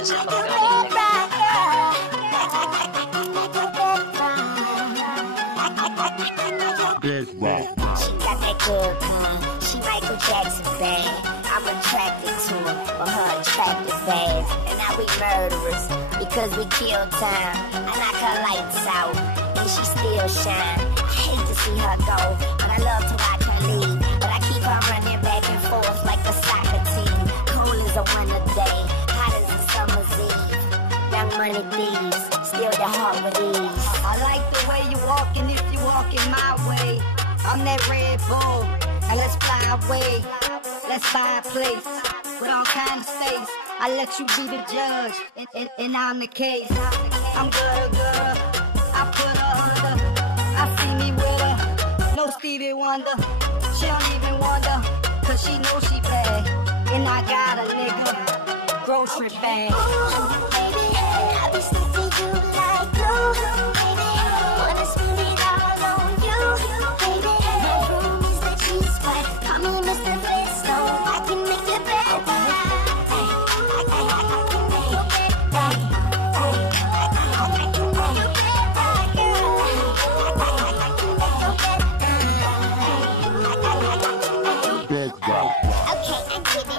She got that good kind. She Michael Jackson bad. I'm attracted to her for her attractive ass. And now we murderers because we kill time. I knock her lights out and she still shine. I hate to see her go, but I love to watch her leave. But I keep her running back and forth like a soccer team. Cool as a winter day, hot as a summer's eve. Young money thieves, steal your heart with ease. I like the way you walking if you walking my way. I'm that Red Bull, and let's fly away. Let's buy a place with all kind of space. I let you be the judge, and I'm the case. I'm good, girl. I put her under. I see me with her. No Stevie Wonder. She don't even wonder, cause she knows she bad. And I got a nigga grocery bag. Ooh, baby, I be stuck to you like glue. Baby, wanna spend it all on you. Baby, my room is the cheese spot. Call me Mr. Flintstone. I can make it better. Okay, I keep